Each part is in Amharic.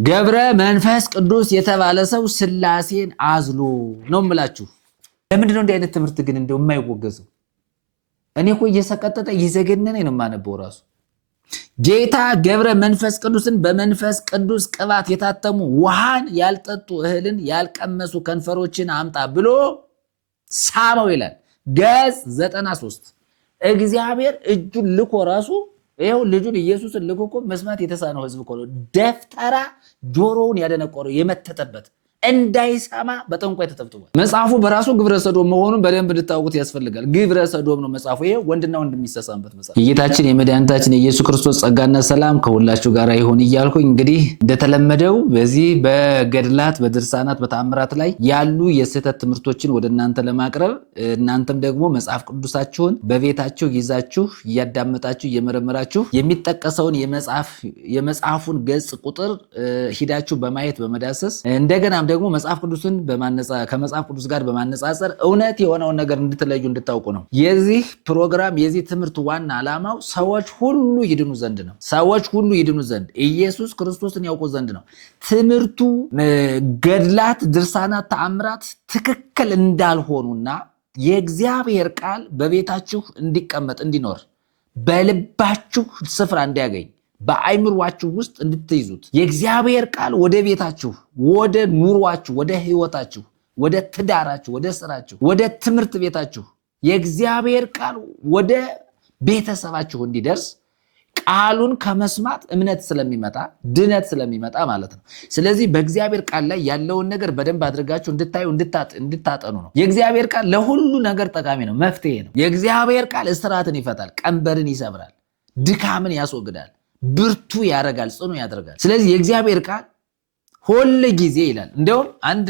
ገብረ መንፈስ ቅዱስ የተባለ ሰው ስላሴን አዝሎ ነው የምላችሁ። ለምንድነው እንዲህ አይነት ትምህርት ግን እንደው የማይወገዘው? እኔ እኮ እየሰቀጠጠ እየዘገነነኝ ነው የማነበው ራሱ። ጌታ ገብረ መንፈስ ቅዱስን በመንፈስ ቅዱስ ቅባት የታተሙ ውሃን ያልጠጡ እህልን ያልቀመሱ ከንፈሮችን አምጣ ብሎ ሳመው ይላል ገጽ 93። እግዚአብሔር እጁን ልኮ ራሱ ይኸው ልጁን ኢየሱስን ልኮ እኮ መስማት የተሳነው ህዝብ እኮ ነው። ደፍተራ ጆሮውን ያደነቆረው የመተተበት እንዳይሰማ በጠንቋይ ተጠብጥቧል። መጽሐፉ በራሱ ግብረ ሰዶም መሆኑን በደንብ እንድታውቁት ያስፈልጋል። ግብረ ሰዶም ነው መጽሐፉ። ይሄ ወንድና ወንድ የሚሰሳምበት መጽሐፍ። የጌታችን የመድኃኒታችን የኢየሱስ ክርስቶስ ጸጋና ሰላም ከሁላችሁ ጋር ይሁን እያልኩኝ እንግዲህ እንደተለመደው በዚህ በገድላት በድርሳናት በተአምራት ላይ ያሉ የስህተት ትምህርቶችን ወደ እናንተ ለማቅረብ እናንተም ደግሞ መጽሐፍ ቅዱሳችሁን በቤታችሁ ይዛችሁ እያዳመጣችሁ እየመረመራችሁ የሚጠቀሰውን የመጽሐፉን ገጽ ቁጥር ሂዳችሁ በማየት በመዳሰስ እንደገናም ደግሞ መጽሐፍ ቅዱስን ከመጽሐፍ ቅዱስ ጋር በማነጻጸር እውነት የሆነውን ነገር እንድትለዩ እንድታውቁ ነው። የዚህ ፕሮግራም የዚህ ትምህርት ዋና ዓላማው ሰዎች ሁሉ ይድኑ ዘንድ ነው። ሰዎች ሁሉ ይድኑ ዘንድ ኢየሱስ ክርስቶስን ያውቁ ዘንድ ነው። ትምህርቱ ገድላት፣ ድርሳናት፣ ተአምራት ትክክል እንዳልሆኑና የእግዚአብሔር ቃል በቤታችሁ እንዲቀመጥ እንዲኖር በልባችሁ ስፍራ እንዲያገኝ በአይምሯችሁ ውስጥ እንድትይዙት የእግዚአብሔር ቃል ወደ ቤታችሁ፣ ወደ ኑሯችሁ፣ ወደ ህይወታችሁ፣ ወደ ትዳራችሁ፣ ወደ ስራችሁ፣ ወደ ትምህርት ቤታችሁ የእግዚአብሔር ቃል ወደ ቤተሰባችሁ እንዲደርስ ቃሉን ከመስማት እምነት ስለሚመጣ ድነት ስለሚመጣ ማለት ነው። ስለዚህ በእግዚአብሔር ቃል ላይ ያለውን ነገር በደንብ አድርጋችሁ እንድታዩ እንድታጠኑ ነው። የእግዚአብሔር ቃል ለሁሉ ነገር ጠቃሚ ነው፣ መፍትሄ ነው። የእግዚአብሔር ቃል እስራትን ይፈታል፣ ቀንበርን ይሰብራል፣ ድካምን ያስወግዳል፣ ብርቱ ያደርጋል፣ ጽኑ ያደርጋል። ስለዚህ የእግዚአብሔር ቃል ሁል ጊዜ ይላል። እንዲያውም አንድ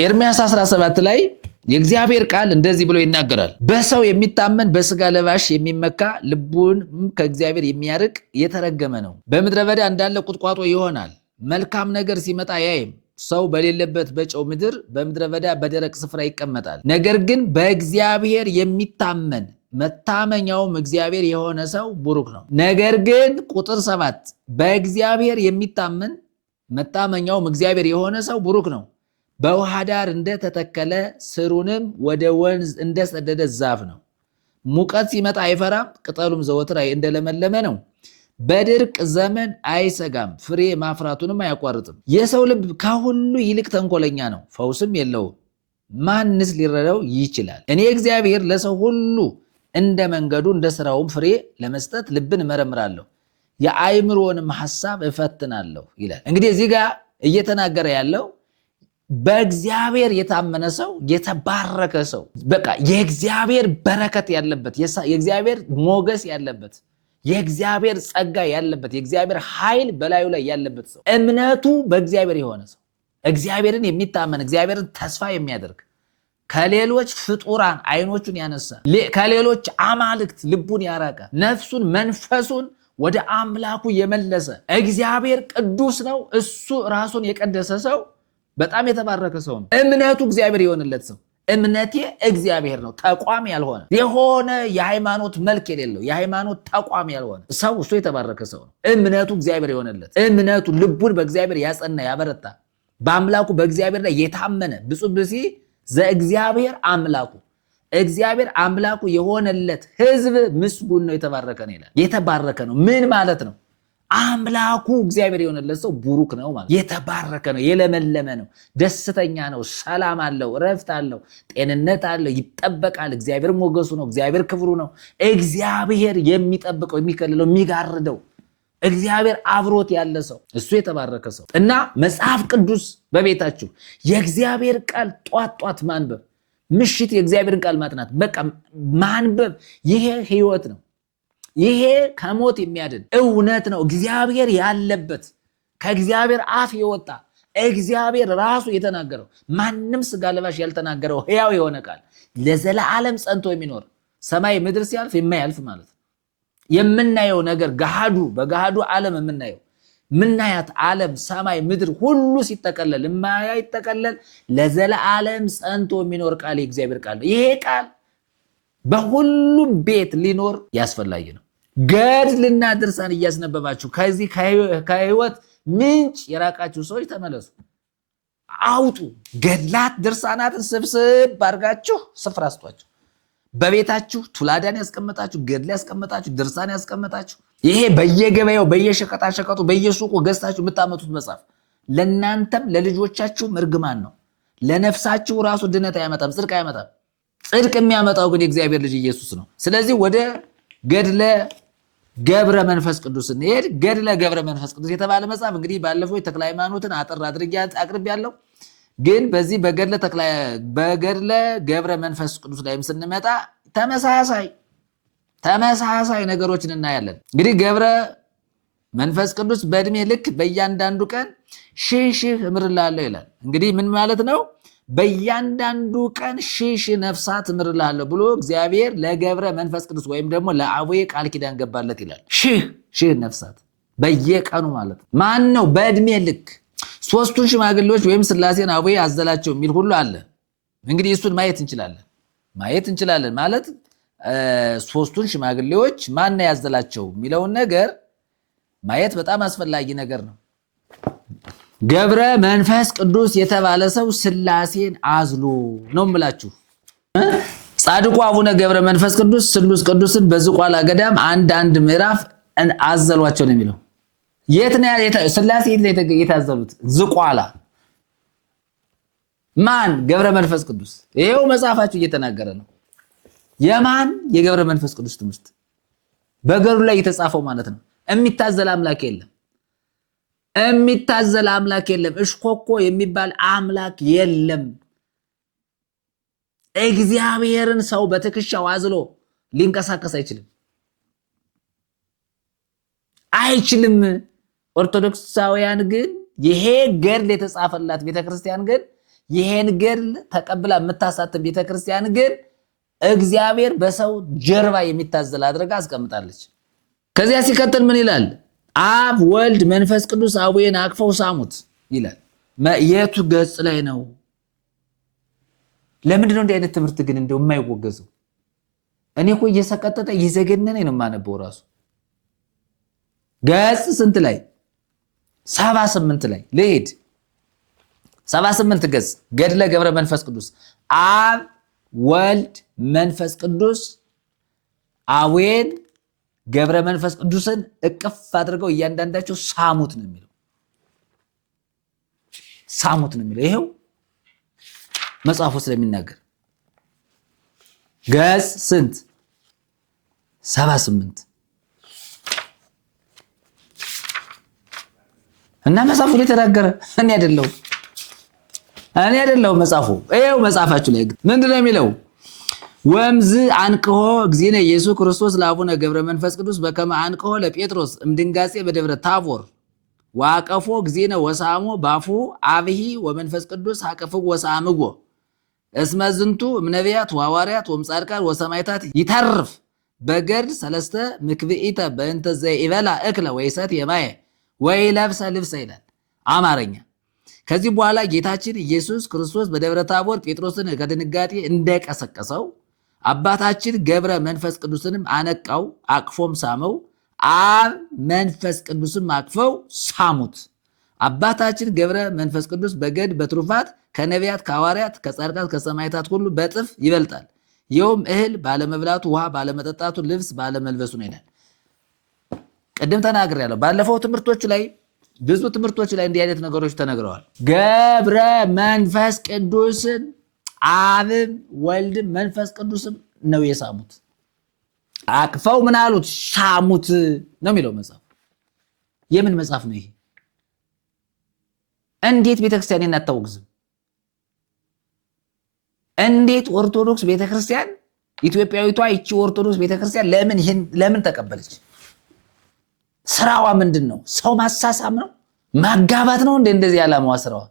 ኤርምያስ 17 ላይ የእግዚአብሔር ቃል እንደዚህ ብሎ ይናገራል። በሰው የሚታመን በስጋ ለባሽ የሚመካ ልቡን ከእግዚአብሔር የሚያርቅ የተረገመ ነው። በምድረ በዳ እንዳለ ቁጥቋጦ ይሆናል። መልካም ነገር ሲመጣ ያይም። ሰው በሌለበት በጨው ምድር በምድረ በዳ በደረቅ ስፍራ ይቀመጣል። ነገር ግን በእግዚአብሔር የሚታመን መታመኛውም እግዚአብሔር የሆነ ሰው ቡሩክ ነው። ነገር ግን ቁጥር 7 በእግዚአብሔር የሚታመን መታመኛውም እግዚአብሔር የሆነ ሰው ቡሩክ ነው። በውሃ ዳር እንደተተከለ ስሩንም ወደ ወንዝ እንደሰደደ ዛፍ ነው። ሙቀት ሲመጣ አይፈራም፣ ቅጠሉም ዘወትር እንደለመለመ ነው። በድርቅ ዘመን አይሰጋም፣ ፍሬ ማፍራቱንም አያቋርጥም። የሰው ልብ ከሁሉ ይልቅ ተንኮለኛ ነው፣ ፈውስም የለውም። ማንስ ሊረዳው ይችላል? እኔ እግዚአብሔር ለሰው ሁሉ እንደ መንገዱ እንደ ስራውም ፍሬ ለመስጠት ልብን እመረምራለሁ፣ የአእምሮንም ሐሳብ እፈትናለሁ ይላል። እንግዲህ እዚህ ጋር እየተናገረ ያለው በእግዚአብሔር የታመነ ሰው የተባረከ ሰው፣ በቃ የእግዚአብሔር በረከት ያለበት፣ የእግዚአብሔር ሞገስ ያለበት፣ የእግዚአብሔር ጸጋ ያለበት፣ የእግዚአብሔር ኃይል በላዩ ላይ ያለበት ሰው፣ እምነቱ በእግዚአብሔር የሆነ ሰው፣ እግዚአብሔርን የሚታመን እግዚአብሔርን ተስፋ የሚያደርግ ከሌሎች ፍጡራን አይኖቹን ያነሳ፣ ከሌሎች አማልክት ልቡን ያራቀ፣ ነፍሱን መንፈሱን ወደ አምላኩ የመለሰ፣ እግዚአብሔር ቅዱስ ነው እሱ ራሱን የቀደሰ ሰው በጣም የተባረከ ሰው ነው። እምነቱ እግዚአብሔር የሆነለት ሰው፣ እምነቴ እግዚአብሔር ነው ተቋም ያልሆነ የሆነ የሃይማኖት መልክ የሌለው የሃይማኖት ተቋም ያልሆነ ሰው እሱ የተባረከ ሰው ነው። እምነቱ እግዚአብሔር የሆነለት፣ እምነቱ ልቡን በእግዚአብሔር ያጸና ያበረታ፣ በአምላኩ በእግዚአብሔር ላይ የታመነ ብፁዕ ብእሲ ዘእግዚአብሔር አምላኩ፣ እግዚአብሔር አምላኩ የሆነለት ህዝብ ምስጉን ነው የተባረከ ነው ይላል። የተባረከ ነው ምን ማለት ነው? አምላኩ እግዚአብሔር የሆነለት ሰው ቡሩክ ነው ማለት፣ የተባረከ ነው፣ የለመለመ ነው፣ ደስተኛ ነው፣ ሰላም አለው፣ እረፍት አለው፣ ጤንነት አለው፣ ይጠበቃል። እግዚአብሔር ሞገሱ ነው፣ እግዚአብሔር ክብሩ ነው። እግዚአብሔር የሚጠብቀው የሚከልለው የሚጋርደው እግዚአብሔር አብሮት ያለ ሰው እሱ የተባረከ ሰው እና መጽሐፍ ቅዱስ በቤታችሁ የእግዚአብሔር ቃል ጧት ማንበብ፣ ምሽት የእግዚአብሔርን ቃል ማጥናት፣ በቃ ማንበብ ይሄ ህይወት ነው። ይሄ ከሞት የሚያድን እውነት ነው። እግዚአብሔር ያለበት ከእግዚአብሔር አፍ የወጣ እግዚአብሔር ራሱ የተናገረው ማንም ስጋ ለባሽ ያልተናገረው ሕያው የሆነ ቃል ለዘላለም ጸንቶ የሚኖር ሰማይ ምድር ሲያልፍ የማያልፍ ማለት ነው። የምናየው ነገር በገሃዱ ዓለም ምናያት ዓለም ሰማይ ምድር ሁሉ ሲጠቀለል የማይጠቀለል ለዘላለም ጸንቶ የሚኖር ቃል የእግዚአብሔር ቃል ነው። ይሄ ቃል በሁሉም ቤት ሊኖር ያስፈላጊ ነው። ገድልና ድርሳን እያስነበባችሁ ከዚህ ከህይወት ምንጭ የራቃችሁ ሰዎች ተመለሱ፣ አውጡ። ገድላት ድርሳናትን ስብስብ አድርጋችሁ ስፍራ ስጧቸው። በቤታችሁ ቱላዳን ያስቀመጣችሁ፣ ገድል ያስቀመጣችሁ፣ ድርሳን ያስቀመጣችሁ፣ ይሄ በየገበያው በየሸቀጣሸቀጡ በየሱቁ ገዝታችሁ የምታመጡት መጽሐፍ ለእናንተም ለልጆቻችሁም እርግማን ነው። ለነፍሳችሁ ራሱ ድነት አያመጣም፣ ጽድቅ አያመጣም። ጽድቅ የሚያመጣው ግን የእግዚአብሔር ልጅ ኢየሱስ ነው። ስለዚህ ወደ ገድለ ገብረ መንፈስ ቅዱስ እንሄድ። ገድለ ገብረ መንፈስ ቅዱስ የተባለ መጽሐፍ እንግዲህ ባለፈው ተክለ ሃይማኖትን አጥር አድርጌ አቅርቤያለሁ። ግን በዚህ በገድለ ገብረ መንፈስ ቅዱስ ላይም ስንመጣ ተመሳሳይ ነገሮችን እናያለን። እንግዲህ ገብረ መንፈስ ቅዱስ በእድሜ ልክ በእያንዳንዱ ቀን ሺህ እምርልሃለሁ ይላል። እንግዲህ ምን ማለት ነው? በእያንዳንዱ ቀን ሺህ ነፍሳት እምርልሃለሁ ብሎ እግዚአብሔር ለገብረ መንፈስ ቅዱስ ወይም ደግሞ ለአቡዬ ቃል ኪዳን ገባለት ይላል። ሺህ ነፍሳት በየቀኑ ማለት ነው። ማን ነው? በእድሜ ልክ ሶስቱን ሽማግሌዎች ወይም ስላሴን አቡዬ አዘላቸው የሚል ሁሉ አለ። እንግዲህ እሱን ማየት እንችላለን ማለት ሶስቱን ሽማግሌዎች ማን ያዘላቸው የሚለውን ነገር ማየት በጣም አስፈላጊ ነገር ነው። ገብረ መንፈስ ቅዱስ የተባለ ሰው ስላሴን አዝሎ ነው የምላችሁ። ጻድቁ አቡነ ገብረ መንፈስ ቅዱስ ስሉስ ቅዱስን በዝቋላ ገዳም አንድ ምዕራፍ አዘሏቸው ነው የሚለው። የት ነው ስላሴ የታዘሉት? ዝቋላ። ማን? ገብረ መንፈስ ቅዱስ። ይሄው መጽሐፋችሁ እየተናገረ ነው። የማን? የገብረ መንፈስ ቅዱስ ትምህርት በገድሉ ላይ የተጻፈው ማለት ነው። የሚታዘል አምላክ የለም። እሽኮኮ የሚባል አምላክ የለም። እግዚአብሔርን ሰው በትከሻው አዝሎ ሊንቀሳቀስ አይችልም። ኦርቶዶክሳውያን ግን ይሄ ገድል የተጻፈላት ቤተክርስቲያን ግን ይሄን ገድል ተቀብላ የምታሳትም ቤተክርስቲያን ግን እግዚአብሔር በሰው ጀርባ የሚታዘል አድርጋ አስቀምጣለች። ከዚያ ሲቀጥል ምን ይላል? አብ ወልድ መንፈስ ቅዱስ አቡዬን አቅፈው ሳሙት ይላል። የቱ ገጽ ላይ ነው? ለምንድን ነው እንዲህ አይነት ትምህርት ግን እንደው የማይወገዘው? እኔ እኮ እየሰቀጠጠ እየዘገነነኝ ነው የማነበው ራሱ። ገጽ ስንት ላይ? 78 ላይ ልሂድ። 78 ገጽ ገድለ ገብረ መንፈስ ቅዱስ አብ ወልድ መንፈስ ቅዱስ አቡዬን ገብረ መንፈስ ቅዱስን እቅፍ አድርገው እያንዳንዳቸው ሳሙት ነው የሚለው። ይሄው መጽሐፉ ስለሚናገር ገጽ ስንት? 78 እና መጽሐፉ ላይ ተናገረ። እኔ አይደለሁም መጽሐፉ። ይሄው መጽሐፋችሁ ላይ ምንድን ነው የሚለው? ወምዝ አንቅሆ እግዚእነ ኢየሱስ ክርስቶስ ለአቡነ ገብረ መንፈስ ቅዱስ በከመ አንቅሆ ለጴጥሮስ እምድንጋጼ በደብረ ታቦር ዋቀፎ እግዚእነ ወሳሞ ባፉ አብሂ ወመንፈስ ቅዱስ አቀፍዎ ወሳምጎ እስመ ዝንቱ እምነቢያት ወሐዋርያት ወምጻድቃን ወሰማዕታት ይተርፍ በገድል ሰለስተ ምክብኢተ በእንተ ዘይበላ እክለ ወይሰትየ ማየ ወይለብሰ ልብሰ ይላል አማርኛ። ከዚህ በኋላ ጌታችን ኢየሱስ ክርስቶስ በደብረ ታቦር ጴጥሮስን ከድንጋጤ እንደቀሰቀሰው አባታችን ገብረ መንፈስ ቅዱስንም አነቃው፣ አቅፎም ሳመው። አብ መንፈስ ቅዱስም አቅፈው ሳሙት። አባታችን ገብረ መንፈስ ቅዱስ በገድል በትሩፋት ከነቢያት ከሐዋርያት ከጻድቃን ከሰማዕታት ሁሉ በጥፍ ይበልጣል። ይኸውም እህል ባለመብላቱ፣ ውሃ ባለመጠጣቱ፣ ልብስ ባለመልበሱ ነው ይላል። ቅድም ተናግሬያለሁ። ባለፈው ትምህርቶች ላይ ብዙ ትምህርቶች ላይ እንዲህ አይነት ነገሮች ተነግረዋል። ገብረ መንፈስ ቅዱስን አብም ወልድም መንፈስ ቅዱስም ነው የሳሙት። አቅፈው ምን አሉት? ሳሙት ነው የሚለው መጽሐፍ። የምን መጽሐፍ ነው ይሄ? እንዴት ቤተክርስቲያን አታወግዝም? እንዴት ኦርቶዶክስ ቤተክርስቲያን ኢትዮጵያዊቷ ይቺ ኦርቶዶክስ ቤተክርስቲያን ለምን ተቀበለች? ስራዋ ምንድን ነው? ሰው ማሳሳም ነው? ማጋባት ነው? እንደዚህ ያላማዋ ስራዋ።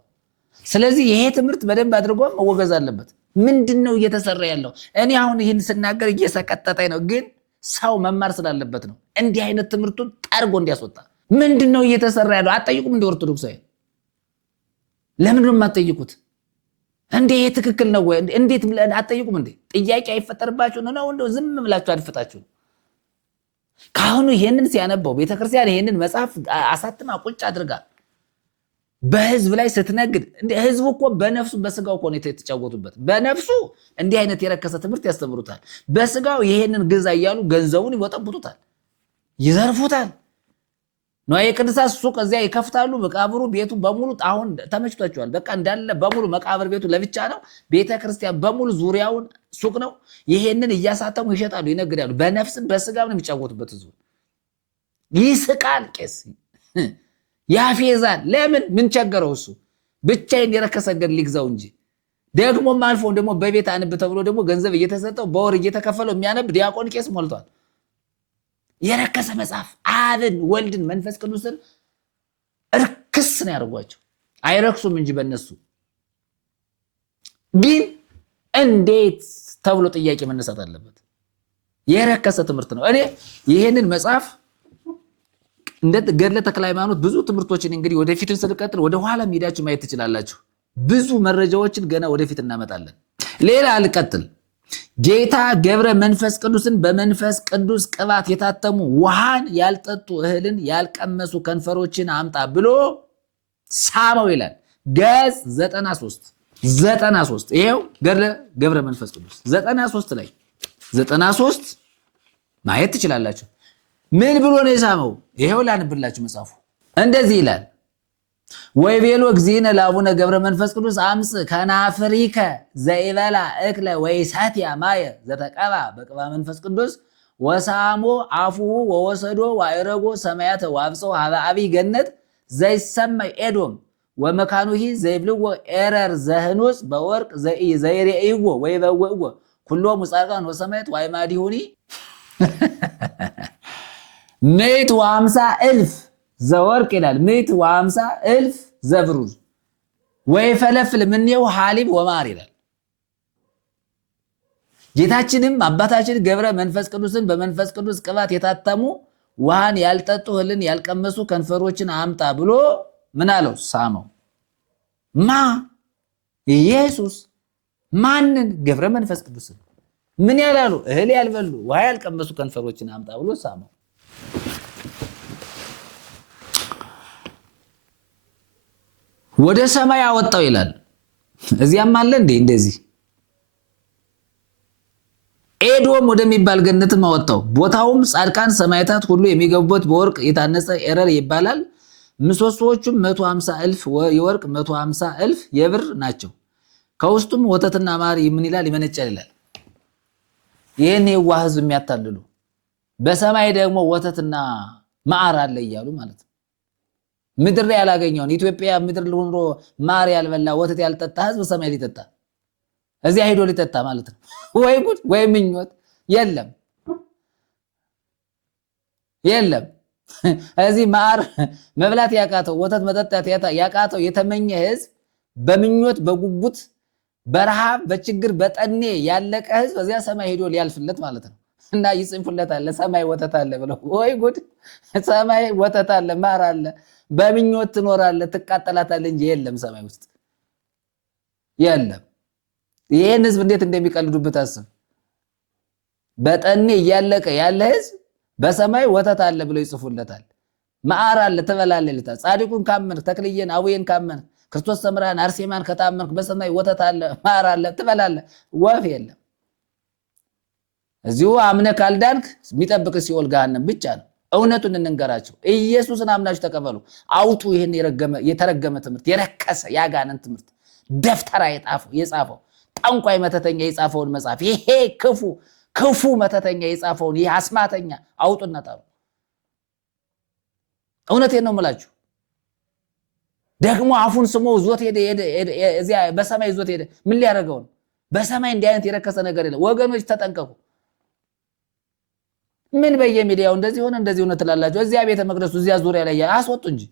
ስለዚህ ይሄ ትምህርት በደንብ አድርጎ መወገዝ አለበት። ምንድን ነው እየተሰራ ያለው? እኔ አሁን ይህን ስናገር እየሰቀጠጠኝ ነው፣ ግን ሰው መማር ስላለበት ነው። እንዲህ አይነት ትምህርቱን ጠርጎ እንዲያስወጣ። ምንድን ነው እየተሰራ ያለው? አትጠይቁም? እንደ ኦርቶዶክሳዊ ለምንድን ነው የማትጠይቁት? እንዴ ይሄ ትክክል ነው ወይ? እንዴት አትጠይቁም እንዴ? ጥያቄ አይፈጠርባችሁ ነው? እንደው ዝም ብላችሁ አድፍጣችሁ ካሁኑ ይሄንን ሲያነበው ቤተክርስቲያን ይሄንን መጽሐፍ አሳትማ ቁጭ አድርጋ በህዝብ ላይ ስትነግድ እንደ ህዝቡ እኮ በነፍሱ በስጋው እኮ ነው የተጫወቱበት። በነፍሱ እንዲህ አይነት የረከሰ ትምህርት ያስተምሩታል። በስጋው ይሄንን ግዛ እያሉ ገንዘቡን ይወጠብጡታል፣ ይዘርፉታል። ንዋየ ቅድሳት ሱቅ እዚያ ይከፍታሉ። መቃብሩ ቤቱ በሙሉ አሁን ተመችቷቸዋል። በቃ እንዳለ በሙሉ መቃብር ቤቱ ለብቻ ነው። ቤተክርስቲያን በሙሉ ዙሪያውን ሱቅ ነው። ይሄንን እያሳተሙ ይሸጣሉ፣ ይነግዳሉ። በነፍስም በስጋም ነው የሚጫወቱበት። ህዝቡ ይስቃል፣ ቄስ ያፌዛል። ለምን? ምን ቸገረው? እሱ ብቻዬን የረከሰ ገድ ሊግዛው እንጂ። ደግሞም አልፎ ደግሞ በቤት አንብ ተብሎ ደግሞ ገንዘብ እየተሰጠው በወር እየተከፈለው የሚያነብ ዲያቆን ቄስ ሞልቷል። የረከሰ መጽሐፍ አብን ወልድን መንፈስ ቅዱስን እርክስ ነው ያደርጓቸው። አይረክሱም እንጂ በእነሱ ግን እንዴት ተብሎ ጥያቄ መነሳት አለበት። የረከሰ ትምህርት ነው። እኔ ይሄንን መጽሐፍ እንደ ገድለ ተክለ ሃይማኖት ብዙ ትምህርቶችን እንግዲህ ወደፊትን ስንቀጥል ወደ ኋላ ሄዳችሁ ማየት ትችላላችሁ። ብዙ መረጃዎችን ገና ወደፊት እናመጣለን። ሌላ አልቀጥል። ጌታ ገብረ መንፈስ ቅዱስን በመንፈስ ቅዱስ ቅባት የታተሙ ውሃን ያልጠጡ እህልን ያልቀመሱ ከንፈሮችን አምጣ ብሎ ሳመው ይላል። ገጽ 93 ይሄው ገድለ ገብረ መንፈስ ቅዱስ 93 ላይ 93 ማየት ትችላላችሁ። ምን ብሎ ነው የሳመው? ይሄው ላንብላችሁ መጽሐፉ እንደዚህ ይላል። ወይ ቤሎ እግዚእነ ለአቡነ ገብረ መንፈስ ቅዱስ አምፅ ከናፍሪከ ዘይበላ እክለ ወይ ሳትያ ማየ ዘተቀባ በቅባ መንፈስ ቅዱስ ወሳሞ አፉሁ ወወሰዶ ዋይረጎ ሰማያተ ዋብፀው ሀበ አብይ ገነት ዘይሰማይ ኤዶም ወመካኑሂ ዘይብልዎ ኤረር ዘህኑፅ በወርቅ ዘይሬእይዎ ወይ በወእዎ ኩሎም ጻድቃን ወሰማያት ዋይማዲሁኒ 150,000 ዘወርቅ ይላል 150,000 ዘብሩር ወይ ፈለፍል ምኔው ሐሊብ ወማር ይላል። ጌታችንም አባታችን ገብረ መንፈስ ቅዱስን በመንፈስ ቅዱስ ቅባት የታተሙ ውሃን ያልጠጡ እህልን ያልቀመሱ ከንፈሮችን አምጣ ብሎ ምን አለው? ሳመው። ማ ኢየሱስ ማንን? ገብረ መንፈስ ቅዱስን። ምን ያላሉ? እህል ያልበሉ ውሃ ያልቀመሱ ከንፈሮችን አምጣ ብሎ ሳመው። ወደ ሰማይ አወጣው ይላል። እዚያም አለ እንዴ እንደዚህ ኤዶም ወደሚባል ገነትም አወጣው። ቦታውም ጻድቃን ሰማዕታት ሁሉ የሚገቡበት በወርቅ የታነጸ ኤረር ይባላል። ምሰሶዎቹም 150,000 የወርቅ 150,000 የብር ናቸው። ከውስጡም ወተትና ማር ምን ይላል? ይመነጫል ይላል። ይሄን የዋህ ሕዝብ የሚያታልሉ በሰማይ ደግሞ ወተትና ማር አለ እያሉ ማለት ነው። ምድር ላይ ያላገኘውን ኢትዮጵያ ምድር ሆኖ ማር ያልበላ ወተት ያልጠጣ ሕዝብ ሰማይ ሊጠጣ እዚያ ሄዶ ሊጠጣ ማለት ነው። ወይ ጉድ ወይ ምኞት! የለም የለም። እዚህ ማር መብላት ያቃተው ወተት መጠጣት ያቃተው የተመኘ ሕዝብ በምኞት በጉጉት በረሃብ በችግር በጠኔ ያለቀ ሕዝብ እዚያ ሰማይ ሄዶ ሊያልፍለት ማለት ነው። እና ይጽፉለታል ሰማይ ወተት አለ ብለው። ወይ ጉድ! ሰማይ ወተት አለ ማር አለ። በምኞት ትኖራለህ ትቃጠላታለህ እንጂ የለም ሰማይ ውስጥ የለም። ይሄን ሕዝብ እንዴት እንደሚቀልዱበት አስብ። በጠኔ እያለቀ ያለ ሕዝብ በሰማይ ወተት አለ ብለው ይጽፉለታል። ማር አለ ትበላለህ ይልታል። ጻድቁን ካመንክ ተክልዬን አቡዬን ካመንክ ክርስቶስ ሰምራን አርሴማን ከታመንክ በሰማይ ወተት አለ ማር አለ ትበላለህ። ወፍ የለም። እዚሁ አምነህ ካልዳንክ የሚጠብቅ ሲኦል ገሃነም ብቻ ነው። እውነቱን እንንገራቸው። ኢየሱስን አምናችሁ ተቀበሉ። አውጡ ይሄን የተረገመ ትምህርት፣ የረከሰ ያጋነን ትምህርት ደፍተራ የጻፈው ጠንቋይ መተተኛ የጻፈውን መጽሐፍ ይሄ ክፉ መተተኛ የጻፈውን ይሄ አስማተኛ አውጡና ጣሉ። እውነቴን ነው የምላችሁ። ደግሞ አፉን ስሞ ዞት ሄደ እዚያ በሰማይ ዞት ሄደ። ምን ሊያደርገው ነው? በሰማይ እንዲህ አይነት የረከሰ ነገር የለም። ወገኖች ተጠንቀቁ። ምን በየሚዲያው እንደዚህ ሆነ ትላላችሁ? እዚያ ቤተ መቅደሱ እዚያ ዙሪያ ላይ አስወጡ እንጂ።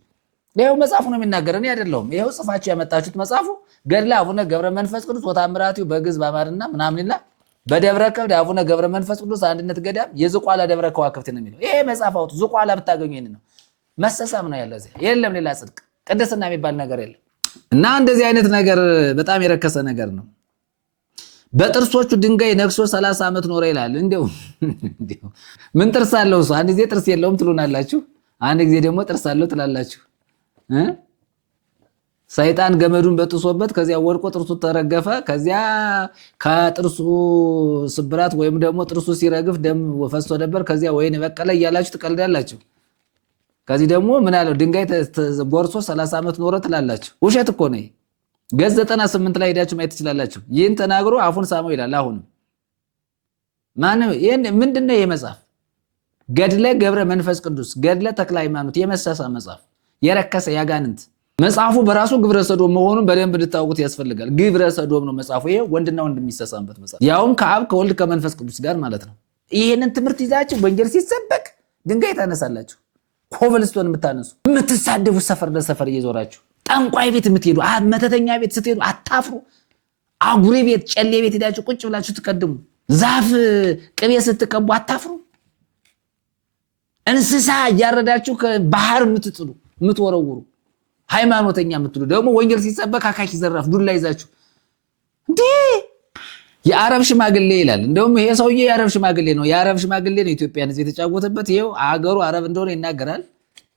ይሄው መጽሐፉ ነው የሚናገር፣ እኔ አይደለሁም። ይሄው ጽፋችሁ ያመጣችሁት መጽሐፉ ገድለ አቡነ ገብረ መንፈስ ቅዱስ ወታምራቲው በግዕዝ በአማርኛ ምናምን ይላል። በደብረ ከብድ አቡነ ገብረ መንፈስ ቅዱስ አንድነት ገዳም የዝቋላ ደብረ ከዋክብት ነው የሚለው። ይሄ መጽሐፍ አውጡ። ዝቋላ ብታገኙ ይሄን ነው። መሰሳም ነው ያለ እዚያ። የለም ሌላ ጽድቅ ቅድስና የሚባል ነገር የለም። እና እንደዚህ አይነት ነገር በጣም የረከሰ ነገር ነው። በጥርሶቹ ድንጋይ ነክሶ 30 ዓመት ኖረ ይላል። እንደው ምን ጥርስ አለው እሱ? አንድ ጊዜ ጥርስ የለውም ትሉናላችሁ፣ አንድ ጊዜ ደግሞ ጥርስ አለው ትላላችሁ። ሰይጣን ገመዱን በጥሶበት ከዚያ ወድቆ ጥርሱ ተረገፈ። ከዚያ ከጥርሱ ስብራት ወይም ደግሞ ጥርሱ ሲረግፍ ደም ፈሶ ነበር። ከዚያ ወይን በቀለ እያላችሁ ትቀልዳላችሁ። ከዚህ ደግሞ ምን አለው ድንጋይ ጎርሶ 30 ዓመት ኖረ ትላላችሁ። ውሸት እኮ ነው። ገጽ 98 ላይ ሄዳችሁ ማየት ትችላላችሁ። ይህን ተናግሮ አፉን ሳመው ይላል። አሁንም ይህን ምንድነው የመጽሐፍ ገድለ ገብረ መንፈስ ቅዱስ ገድለ ተክለ ሃይማኖት የመሰሳ መጽሐፍ የረከሰ ያጋንንት መጽሐፉ በራሱ ግብረ ሰዶም መሆኑን በደንብ እንድታውቁት ያስፈልጋል። ግብረ ሰዶም ነው መጽሐፉ። ይሄ ወንድና ወንድ የሚሰሳበት መጽሐፍ ያውም ከአብ ከወልድ ከመንፈስ ቅዱስ ጋር ማለት ነው። ይሄንን ትምህርት ይዛችሁ ወንጌል ሲሰበክ ድንጋይ ታነሳላችሁ። ኮብልስቶን የምታነሱ የምትሳደቡ ሰፈር ለሰፈር እየዞራችሁ ጠንቋይ ቤት የምትሄዱ መተተኛ ቤት ስትሄዱ አታፍሩ። አጉሪ ቤት ጨሌ ቤት ሄዳችሁ ቁጭ ብላችሁ ትቀድሙ። ዛፍ ቅቤ ስትቀቡ አታፍሩ። እንስሳ እያረዳችሁ ባህር የምትጥሉ የምትወረውሩ ሃይማኖተኛ የምትሉ ደግሞ ወንጌል ሲሰበክ አካኪ ዘራፍ ዱላ ይዛችሁ እንዴ የአረብ ሽማግሌ ይላል። እንደውም ይሄ ሰውዬ የአረብ ሽማግሌ ነው። የአረብ ሽማግሌ ነው ኢትዮጵያን እዚህ የተጫወተበት። ይሄው አገሩ አረብ እንደሆነ ይናገራል።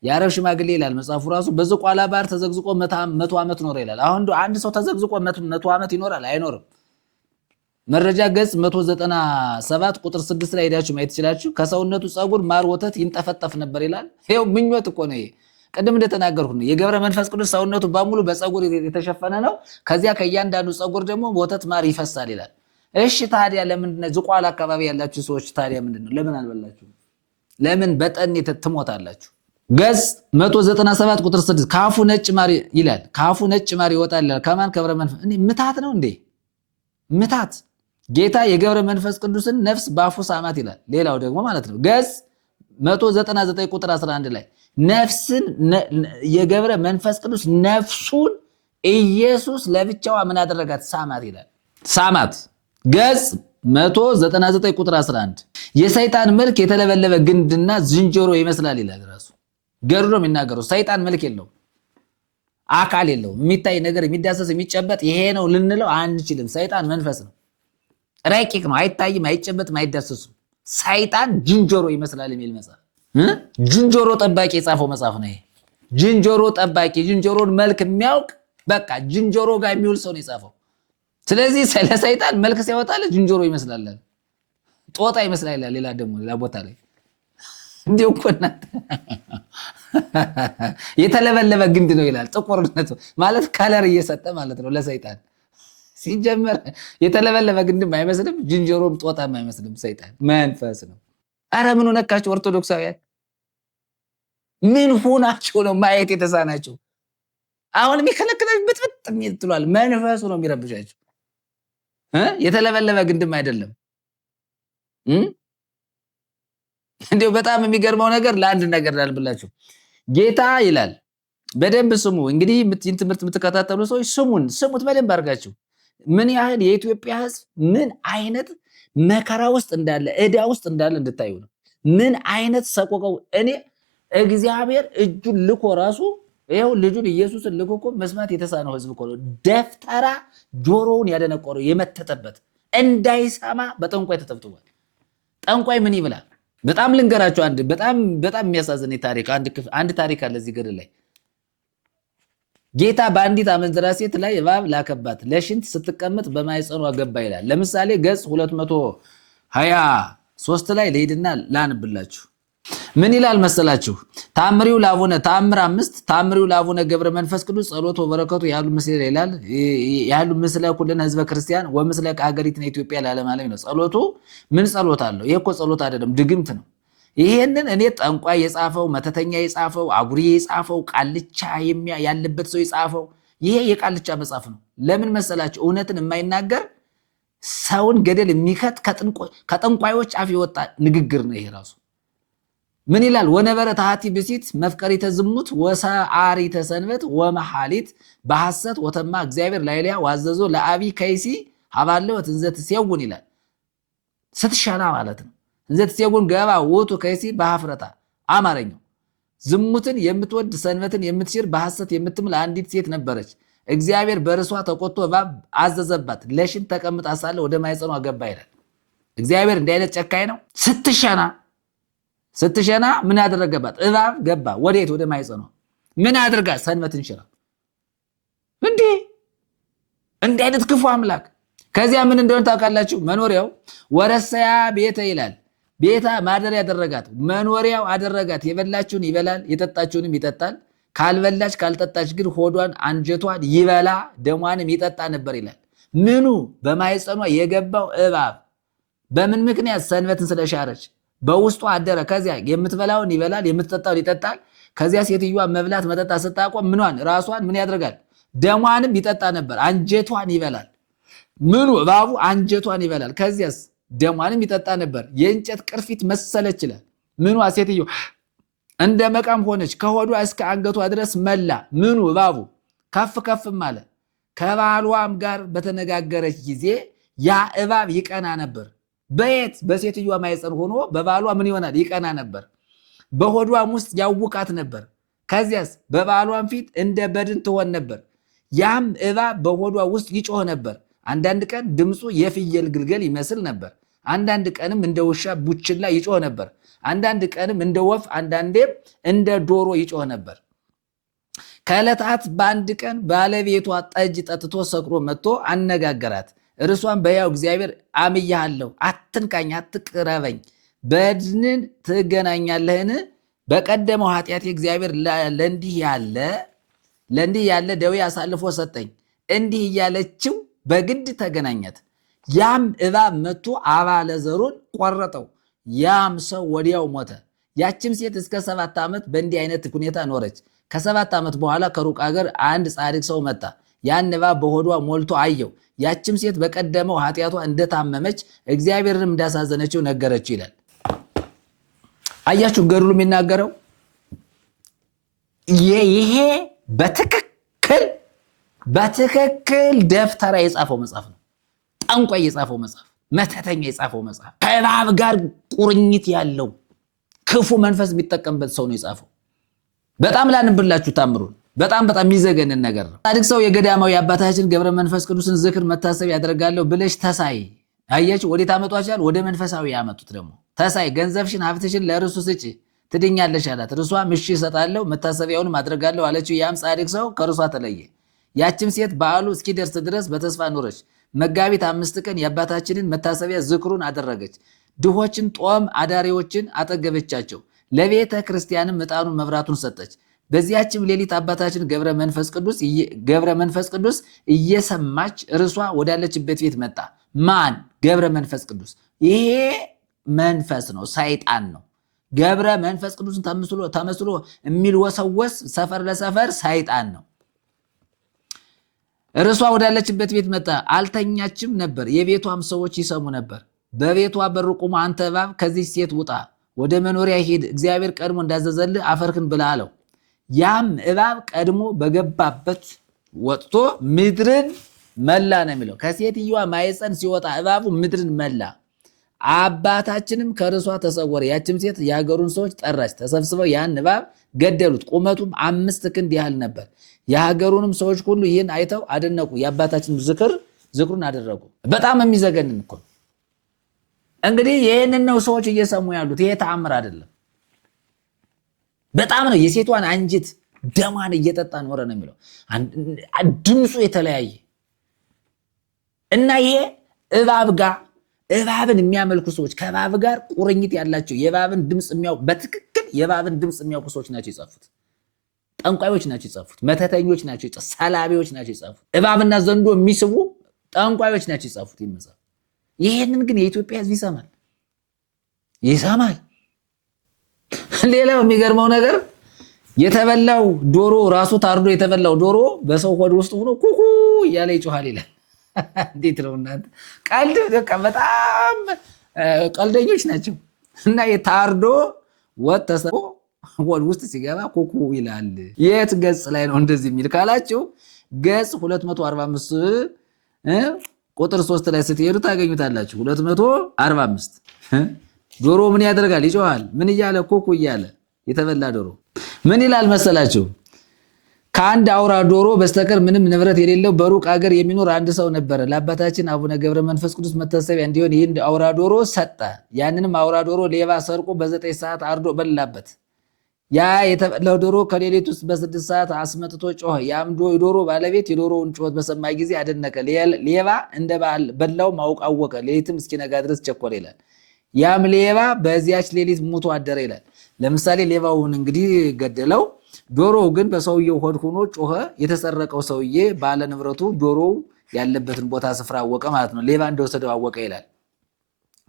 የአረብ ሽማግሌ ይላል መጽሐፉ ራሱ። በዝቋላ ባህር ተዘግዝቆ 100 ዓመት ኖረ ይላል። አሁን አንድ ሰው ተዘግዝቆ 100 ዓመት ይኖራል? አይኖርም። መረጃ ገጽ 197 ቁጥር 6 ላይ ሄዳችሁ ማየት ትችላችሁ። ከሰውነቱ ፀጉር ማር ወተት ይንጠፈጠፍ ነበር ይላል። ይሄው ምኞት እኮ ነው። ቅድም እንደተናገርኩ ነው። የገብረ መንፈስ ቅዱስ ሰውነቱ በሙሉ በፀጉር የተሸፈነ ነው። ከዚያ ከእያንዳንዱ ፀጉር ደግሞ ወተት ማር ይፈሳል ይላል። እሺ ታዲያ ለምንድነው ዝቋላ አካባቢ ያላችሁ ሰዎች ታዲያ ምንድነው ለምን አልበላችሁ? ለምን በጠን ትሞታላችሁ? ገጽ 197 ቁጥር 6 ካፉ ነጭ ማር ይላል። ካፉ ነጭ ማር ይወጣል ይላል። ከማን ከገብረ መንፈስ ምታት ነው እንዴ? ምታት ጌታ የገብረ መንፈስ ቅዱስን ነፍስ ባፉ ሳማት ይላል። ሌላው ደግሞ ማለት ነው ገጽ 199 ቁጥር 11 ላይ ነፍስን የገብረ መንፈስ ቅዱስ ነፍሱን ኢየሱስ ለብቻዋ ምን አደረጋት? ሳማት ይላል። ሳማት ገጽ 199 ቁጥር 11 የሰይጣን መልክ የተለበለበ ግንድና ዝንጀሮ ይመስላል ይላል። ራሱ ገድሎ ነው የሚናገረው። ሰይጣን መልክ የለውም፣ አካል የለውም። የሚታይ ነገር የሚዳሰስ የሚጨበጥ ይሄ ነው ልንለው አንችልም። ሰይጣን መንፈስ ነው፣ ረቂቅ ነው፣ አይታይም፣ አይጨበጥም፣ አይዳሰስም። ሰይጣን ዝንጀሮ ይመስላል የሚል መጽሐፍ ዝንጀሮ ጠባቂ የጻፈው መጽሐፍ ነው ይሄ። ዝንጀሮ ጠባቂ ዝንጀሮን መልክ የሚያውቅ በቃ ዝንጀሮ ጋር የሚውል ሰው ነው የጻፈው። ስለዚህ ስለ ሰይጣን መልክ ሲያወጣለት ዝንጀሮ ይመስላል፣ ጦጣ ይመስላል። ሌላ ደግሞ ሌላ ቦታ ላይ እንዲሁ እኮ የተለበለበ ግንድ ነው ይላል። ጥቁርነቱ ማለት ከለር እየሰጠ ማለት ነው ለሰይጣን። ሲጀመር የተለበለበ ግንድም አይመስልም፣ ዝንጀሮም ጦጣም አይመስልም። ሰይጣን መንፈስ ነው። አረ ምን ሆነካችሁ ኦርቶዶክሳውያን? ምን ሆናችሁ ነው ማየት የተሳናችሁ? አሁን የሚከለክላችሁ ብጥብጥ ትሏል። መንፈሱ ነው የሚረብሻችሁ። የተለበለበ ግንድም አይደለም። እንዲሁ በጣም የሚገርመው ነገር ለአንድ ነገር ላልብላችሁ። ጌታ ይላል በደንብ ስሙ። እንግዲህ ይህን ትምህርት የምትከታተሉ ሰዎች ስሙት በደንብ አድርጋችሁ። ምን ያህል የኢትዮጵያ ሕዝብ ምን አይነት መከራ ውስጥ እንዳለ ዕዳ ውስጥ እንዳለ እንድታዩ ነው። ምን አይነት ሰቆቀው እኔ እግዚአብሔር እጁን ልኮ ራሱ ይኸው ልጁን ኢየሱስን ልኮ እኮ መስማት የተሳነው ሕዝብ እኮ ነው። ደፍተራ ጆሮውን ያደነቆረው የመተተበት እንዳይሰማ በጠንቋይ ተተብትቧል። ጠንቋይ ምን ይብላል? በጣም ልንገራችሁ አንድ በጣም የሚያሳዝን ታሪክ አንድ ታሪክ አለ እዚህ ገድል ላይ። ጌታ በአንዲት አመንዝራ ሴት ላይ እባብ ላከባት፣ ለሽንት ስትቀመጥ በማይጸኗ ገባ ይላል። ለምሳሌ ገጽ 223 ላይ ልሂድና ላንብላችሁ። ምን ይላል መሰላችሁ? ታምሪው ላቡነ ታምር 5 ታምሪው ላቡነ ገብረ መንፈስ ቅዱስ ጸሎት ወበረከቱ ያሉ ምስለ ይላል ያሉ ምስለ ኩልን ህዝበ ክርስቲያን ወምስለ ሀገሪቱን ኢትዮጵያ ለዓለም ዓለም ነው። ጸሎቱ ምን ጸሎት አለው? ይሄ እኮ ጸሎት አይደለም ድግምት ነው። ይሄንን እኔ ጠንቋይ የጻፈው መተተኛ የጻፈው አጉሪ የጻፈው ቃልቻ ያለበት ሰው የጻፈው ይሄ የቃልቻ መጽሐፍ ነው። ለምን መሰላችሁ? እውነትን የማይናገር ሰውን ገደል የሚከት ከጠንቋዮች አፍ የወጣ ንግግር ነው ይሄ ራሱ። ምን ይላል? ወነበረ ታሃቲ ብሲት መፍቀሪተ ዝሙት ወሰዓሪተ ሰንበት ወመሐሊት በሐሰት ወተማ እግዚአብሔር ላይሊያ ዋዘዞ ለአቢ ከይሲ ሀባለው ትንዘት ሲያውን ይላል። ስትሻና ማለት ነው። እንዘት ሲያውን ገባ ወቱ ከይሲ በሐፍረታ አማረኛው ዝሙትን የምትወድ ሰንበትን የምትሽር በሐሰት የምትምል አንዲት ሴት ነበረች። እግዚአብሔር በርሷ ተቆጥቶ እባብ አዘዘባት። ለሽን ተቀምጣ ሳለ ወደ ማይጸኗ ገባ ይላል። እግዚአብሔር እንዲህ አይነት ጨካኝ ነው። ስትሸና ምን ያደረገባት? እባብ ገባ። ወዴት? ወደ ማይጸኗ። ምን አድርጋ? ሰንበትን ሽራ። እንዲህ አይነት ክፉ አምላክ። ከዚያ ምን እንደሆነ ታውቃላችሁ? መኖሪያው ወረሰያ ቤተ ይላል። ቤታ ማደሪያ ያደረጋት መኖሪያው አደረጋት። የበላችሁን ይበላል፣ የጠጣችሁንም ይጠጣል። ካልበላች ካልጠጣች ግን ሆዷን አንጀቷን ይበላ ደሟንም ይጠጣ ነበር ይላል። ምኑ? በማይጸኗ የገባው እባብ። በምን ምክንያት? ሰንበትን ስለሻረች በውስጡ አደረ። ከዚያ የምትበላውን ይበላል፣ የምትጠጣውን ይጠጣል። ከዚያ ሴትዮዋ መብላት መጠጣት ስታቆም ምኗን? ራሷን ምን ያደርጋል? ደሟንም ይጠጣ ነበር። አንጀቷን ይበላል። ምኑ? እባቡ አንጀቷን ይበላል። ከዚያስ ደሟንም ይጠጣ ነበር። የእንጨት ቅርፊት መሰለች ይላል። ምኗ? ሴትዮ እንደ መቃም ሆነች፣ ከሆዷ እስከ አንገቷ ድረስ መላ። ምኑ? እባቡ ከፍ ከፍም አለ። ከባሏም ጋር በተነጋገረች ጊዜ ያ እባብ ይቀና ነበር። በየት? በሴትዮዋ ማኅፀን ሆኖ በባሏ ምን ይሆናል? ይቀና ነበር። በሆዷም ውስጥ ያውቃት ነበር። ከዚያስ በባሏም ፊት እንደ በድን ትሆን ነበር። ያም እባብ በሆዷ ውስጥ ይጮህ ነበር። አንዳንድ ቀን ድምፁ የፍየል ግልገል ይመስል ነበር። አንዳንድ ቀንም እንደ ውሻ ቡችላ ይጮህ ነበር። አንዳንድ ቀንም እንደ ወፍ፣ አንዳንዴም እንደ ዶሮ ይጮህ ነበር። ከዕለታት በአንድ ቀን ባለቤቷ ጠጅ ጠጥቶ ሰክሮ መጥቶ አነጋገራት። እርሷን በሕያው እግዚአብሔር አምያለሁ፣ አትንካኝ፣ አትቅረበኝ፣ በድንን ትገናኛለህን? በቀደመው ኃጢአቴ እግዚአብሔር ለእንዲህ ያለ ደዌ አሳልፎ ሰጠኝ። እንዲህ እያለችው በግድ ተገናኛት። ያም እባብ መጥቶ አባለ ዘሩን ቆረጠው። ያም ሰው ወዲያው ሞተ። ያችም ሴት እስከ 7 ዓመት በእንዲህ አይነት ሁኔታ ኖረች። ከ7 ዓመት በኋላ ከሩቅ አገር አንድ ጻድቅ ሰው መጣ። ያን እባብ በሆዷ ሞልቶ አየው። ያችም ሴት በቀደመው ኃጢአቷ እንደታመመች እግዚአብሔርንም እንዳሳዘነችው ነገረችው ይላል። አያችሁ ገድሉ የሚናገረው ይሄ በትክክል ደፍተራ የጻፈው መጽሐፍ ነው። ጠንቋይ የጻፈው መጽሐፍ፣ መተተኛ የጻፈው መጽሐፍ፣ ከእባብ ጋር ቁርኝት ያለው ክፉ መንፈስ የሚጠቀምበት ሰው ነው የጻፈው። በጣም ላንብላችሁ ታምሩን። በጣም የሚዘገንን ነገር ነው። ጻድቅ ሰው የገዳማዊ አባታችን ገብረ መንፈስ ቅዱስን ዝክር መታሰብ ያደርጋለሁ ብለሽ ተሳይ። አያችሁ ወዴት አመጧቻል? ወደ መንፈሳዊ ያመጡት ደግሞ ተሳይ፣ ገንዘብሽን ሀብትሽን ለርሱ ስጪ ትድኛለሽ አላት። እርሷም እሺ እሰጣለሁ መታሰቢያውንም አድርጋለሁ አለችው። ያም ጻድቅ ሰው ከእርሷ ተለየ። ያችም ሴት በዓሉ እስኪደርስ ድረስ በተስፋ ኖረች። መጋቢት 5 ቀን የአባታችንን መታሰቢያ ዝክሩን አደረገች። ድሆችን ጦም አዳሪዎችን አጠገበቻቸው። ለቤተ ክርስቲያንም ዕጣኑን መብራቱን ሰጠች። በዚያችም ሌሊት አባታችን ገብረ መንፈስ ቅዱስ እየሰማች እርሷ ወዳለችበት ቤት መጣ። ማን? ገብረ መንፈስ ቅዱስ። ይሄ መንፈስ ነው፣ ሰይጣን ነው። ገብረ መንፈስ ቅዱስን ተመስሎ የሚልወሰወስ ሰፈር ለሰፈር ሰይጣን ነው። እርሷ ወዳለችበት ቤት መጣ። አልተኛችም ነበር፣ የቤቷም ሰዎች ይሰሙ ነበር። በቤቷ በር ቆሞ አንተ እባብ ከዚህ ሴት ውጣ፣ ወደ መኖሪያ ሂድ፣ እግዚአብሔር ቀድሞ እንዳዘዘልህ አፈርክን ብላ አለው። ያም እባብ ቀድሞ በገባበት ወጥቶ ምድርን መላ ነው የሚለው። ከሴትዮዋ ማኅፀን ሲወጣ እባቡ ምድርን መላ። አባታችንም ከርሷ ተሰወረ። ያችም ሴት የሀገሩን ሰዎች ጠራች። ተሰብስበው ያን እባብ ገደሉት። ቁመቱም 5 ክንድ ያህል ነበር። የሀገሩንም ሰዎች ሁሉ ይህን አይተው አደነቁ። የአባታችን ዝክሩን አደረጉ። በጣም የሚዘገንን እኮ እንግዲህ ይህንን ነው ሰዎች እየሰሙ ያሉት። ይሄ ተአምር አይደለም። በጣም ነው የሴቷን አንጀት ደሟን እየጠጣ ኖረ ነው የሚለው። ድምፁ የተለያየ እና ይሄ እባብን የሚያመልኩ ሰዎች ከእባብ ጋር ቁርኝት ያላቸው በትክክል የእባብን ድምፅ የሚያውቁ ሰዎች ናቸው የጻፉት። ጠንቋዮች ናቸው የጻፉት። መተተኞች ናቸው፣ ሰላቢዎች ናቸው የጻፉት። እባብና ዘንዶ የሚስቡ ጠንቋዮች ናቸው የጻፉት ይመጻፍ። ይሄንን ግን የኢትዮጵያ ሕዝብ ይሰማል። ሌላው የሚገርመው ነገር የተበላው ዶሮ ራሱ ታርዶ የተበላው ዶሮ በሰው ሆድ ውስጥ ሆኖ ኩኩ እያለ ይጮሃል ይላል። እንዴት ነው እናንተ? ቀልድ በጣም ቀልደኞች ናቸው። እና የታርዶ ወጥ ተሰቦ ሆድ ውስጥ ሲገባ ኩኩ ይላል። የት ገጽ ላይ ነው እንደዚህ የሚል ካላችሁ ገጽ 245 ቁጥር 3 ላይ ስትሄዱ ታገኙታላችሁ። 245 ዶሮ ምን ያደርጋል? ይጮሃል። ምን እያለ? ኩኩ እያለ የተበላ ዶሮ ምን ይላል መሰላችሁ? ከአንድ አውራ ዶሮ በስተቀር ምንም ንብረት የሌለው በሩቅ አገር የሚኖር አንድ ሰው ነበረ። ለአባታችን አቡነ ገብረ መንፈስ ቅዱስ መታሰቢያ እንዲሆን ይህን አውራ ዶሮ ሰጠ። ያንንም አውራ ዶሮ ሌባ ሰርቆ በ9 ሰዓት አርዶ በላበት። ያ የተበላው ዶሮ ከሌሊት ውስጥ በ6 ሰዓት አስመጥቶ ጮኸ። ያም የዶሮ ባለቤት የዶሮውን ጩኸት በሰማ ጊዜ አደነቀ። ሌባ እንደ በላው ማወቅ አወቀ። ሌሊትም እስኪነጋ ድረስ ቸኮለ ይላል። ያም ሌባ በዚያች ሌሊት ሙቶ አደረ ይላል። ለምሳሌ ሌባውን እንግዲህ ገደለው። ዶሮው ግን በሰውየው ሆድ ሆኖ ጮኸ። የተሰረቀው ሰውዬ ባለ ንብረቱ ዶሮው ያለበትን ቦታ ስፍራ አወቀ ማለት ነው። ሌባ እንደወሰደው አወቀ ይላል።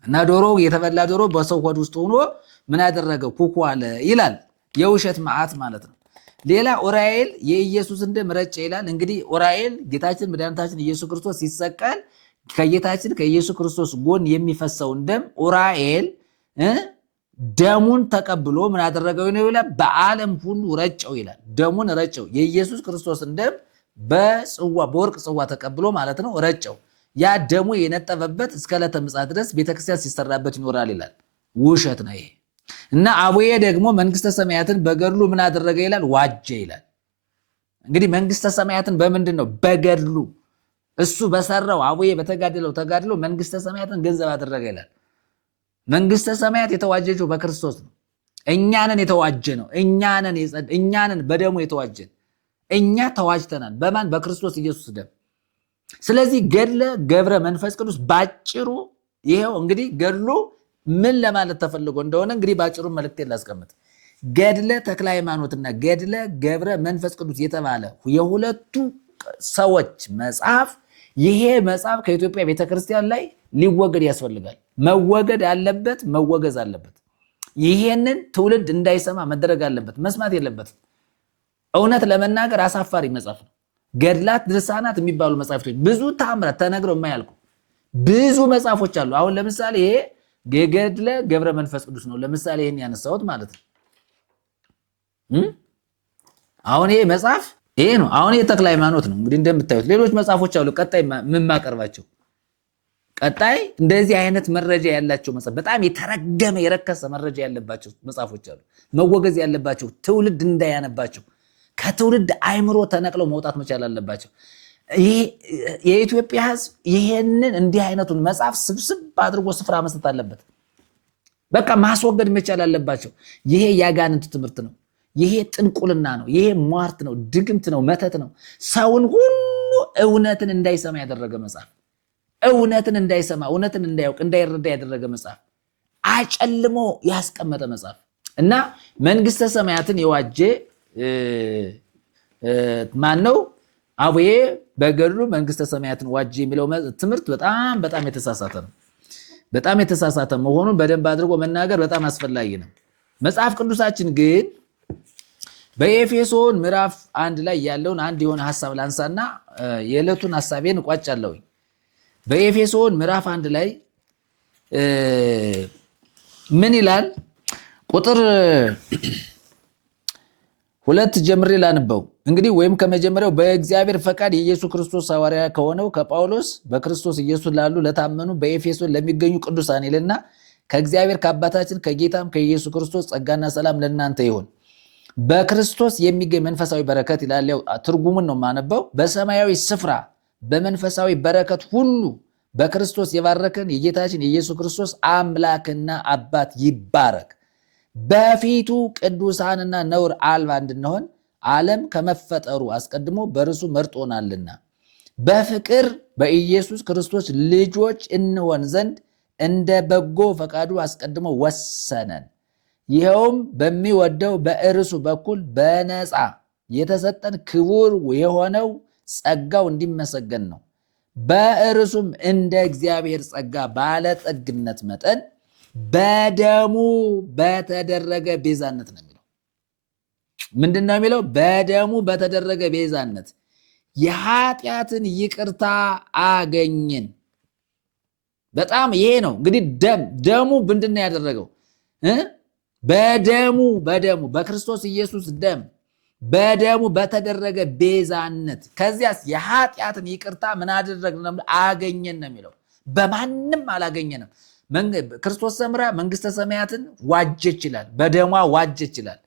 እና ዶሮው የተበላ ዶሮ በሰው ሆድ ውስጥ ሆኖ ምን ያደረገው ኩኩ አለ ይላል። የውሸት መዓት ማለት ነው። ሌላ ኡራኤል የኢየሱስን ደም ረጨ ይላል። እንግዲህ ኡራኤል ጌታችን መድኃኒታችን ኢየሱስ ክርስቶስ ሲሰቀል ከጌታችን ከኢየሱስ ክርስቶስ ጎን የሚፈሰውን ደም ኡራኤል ደሙን ተቀብሎ ምን አደረገው ነው ይላል። በዓለም ሁሉ ረጨው ይላል። ደሙን ረጨው። የኢየሱስ ክርስቶስን ደም በወርቅ ጽዋ ተቀብሎ ማለት ነው ረጨው። ያ ደሙ የነጠበበት እስከ ዕለተ ምጽአት ድረስ ቤተክርስቲያን ሲሰራበት ይኖራል ይላል። ውሸት ነው ይሄ። እና አቡዬ ደግሞ መንግስተ ሰማያትን በገድሉ ምን አደረገ ይላል። ዋጀ ይላል። እንግዲህ መንግስተ ሰማያትን በምንድን ነው? በገድሉ እሱ በሰራው አቡዬ በተጋደለው ተጋድሎ መንግስተ ሰማያትን ገንዘብ አደረገ ይላል። መንግስተ ሰማያት የተዋጀችው በክርስቶስ ነው። እኛንን የተዋጀ ነው። እኛንን በደሙ የተዋጀን እኛ ተዋጅተናል። በማን? በክርስቶስ ኢየሱስ ደም። ስለዚህ ገድለ ገብረ መንፈስ ቅዱስ ባጭሩ ይሄው እንግዲህ ገድሉ ምን ለማለት ተፈልጎ እንደሆነ እንግዲህ ባጭሩ መልእክቴን ላስቀምጥ። ገድለ ተክለ ሃይማኖትና ገድለ ገብረ መንፈስ ቅዱስ የተባለ የሁለቱ ሰዎች መጽሐፍ፣ ይሄ መጽሐፍ ከኢትዮጵያ ቤተክርስቲያን ላይ ሊወገድ ያስፈልጋል። መወገድ አለበት፣ መወገዝ አለበት። ይሄንን ትውልድ እንዳይሰማ መደረግ አለበት፣ መስማት የለበትም። እውነት ለመናገር አሳፋሪ መጽሐፍ ነው። ገድላት ድርሳናት የሚባሉ መጽሐፍቶች ብዙ ታምራት ተነግረው የማያልቁ ብዙ መጽሐፎች አሉ። አሁን ለምሳሌ ይሄ የገድለ ገብረ መንፈስ ቅዱስ ነው። ለምሳሌ ይሄን ያነሳሁት ማለት ነው። አሁን ይሄ መጽሐፍ ይሄ ነው። አሁን ይሄ ተክለ ሃይማኖት ነው። እንግዲህ እንደምታዩት ሌሎች መጽሐፎች አሉ። ቀጣይ የማቀርባቸው ቀጣይ እንደዚህ አይነት መረጃ ያላቸው መጽሐፍ በጣም የተረገመ የረከሰ መረጃ ያለባቸው መጽሐፎች አሉ። መወገዝ ያለባቸው ትውልድ እንዳያነባቸው ከትውልድ አይምሮ ተነቅለው መውጣት መቻል አለባቸው። የኢትዮጵያ ሕዝብ ይሄንን እንዲህ አይነቱን መጽሐፍ ስብስብ አድርጎ ስፍራ መስጠት አለበት። በቃ ማስወገድ መቻል አለባቸው። ይሄ ያጋንንት ትምህርት ነው። ይሄ ጥንቁልና ነው። ይሄ ሟርት ነው፣ ድግምት ነው፣ መተት ነው። ሰውን ሁሉ እውነትን እንዳይሰማ ያደረገ መጽሐፍ፣ እውነትን እንዳይሰማ፣ እውነትን እንዳያውቅ፣ እንዳይረዳ ያደረገ መጽሐፍ፣ አጨልሞ ያስቀመጠ መጽሐፍ እና መንግስተ ሰማያትን የዋጀ ማን ነው? አቡዬ በገድሉ መንግስተ ሰማያትን ዋጀ የሚለው ትምህርት በጣም በጣም የተሳሳተ ነው። በጣም የተሳሳተ መሆኑን በደንብ አድርጎ መናገር በጣም አስፈላጊ ነው። መጽሐፍ ቅዱሳችን ግን በኤፌሶን ምዕራፍ 1 ላይ ያለውን አንድ የሆነ ሐሳብ ላንሳና የዕለቱን ሐሳቤን እቋጫለሁ። በኤፌሶን ምዕራፍ 1 ላይ ምን ይላል? ቁጥር 2 ጀምሬ ላንበው። እንግዲህ ወይም ከመጀመሪያው በእግዚአብሔር ፈቃድ የኢየሱስ ክርስቶስ ሐዋርያ ከሆነው ከጳውሎስ በክርስቶስ ኢየሱስ ላሉ ለታመኑ በኤፌሶን ለሚገኙ ቅዱሳን ይልና ከእግዚአብሔር ከአባታችን ከጌታም ከኢየሱስ ክርስቶስ ጸጋና ሰላም ለእናንተ ይሁን። በክርስቶስ የሚገኝ መንፈሳዊ በረከት ይላል። ትርጉሙን ነው የማነበው። በሰማያዊ ስፍራ በመንፈሳዊ በረከት ሁሉ በክርስቶስ የባረከን የጌታችን የኢየሱስ ክርስቶስ አምላክና አባት ይባረክ። በፊቱ ቅዱሳንና ነውር አልባ እንድንሆን ዓለም ከመፈጠሩ አስቀድሞ በእርሱ መርጦናልና በፍቅር በኢየሱስ ክርስቶስ ልጆች እንሆን ዘንድ እንደ በጎ ፈቃዱ አስቀድሞ ወሰነን። ይኸውም በሚወደው በእርሱ በኩል በነፃ የተሰጠን ክቡር የሆነው ጸጋው እንዲመሰገን ነው። በእርሱም እንደ እግዚአብሔር ጸጋ ባለጠግነት መጠን በደሙ በተደረገ ቤዛነት ነው የሚለው። ምንድን ነው የሚለው? በደሙ በተደረገ ቤዛነት የኃጢአትን ይቅርታ አገኘን። በጣም ይሄ ነው እንግዲህ ደሙ ምንድን ነው ያደረገው? በደሙ በክርስቶስ ኢየሱስ ደም በደሙ በተደረገ ቤዛነት ከዚያስ የኃጢአትን ይቅርታ ምን አደረግን? አገኘን ነው የሚለው። በማንም አላገኘንም። ክርስቶስ ሰምራ መንግስተ ሰማያትን ዋጀች ይላል። በደሟ ዋጀች ይላል።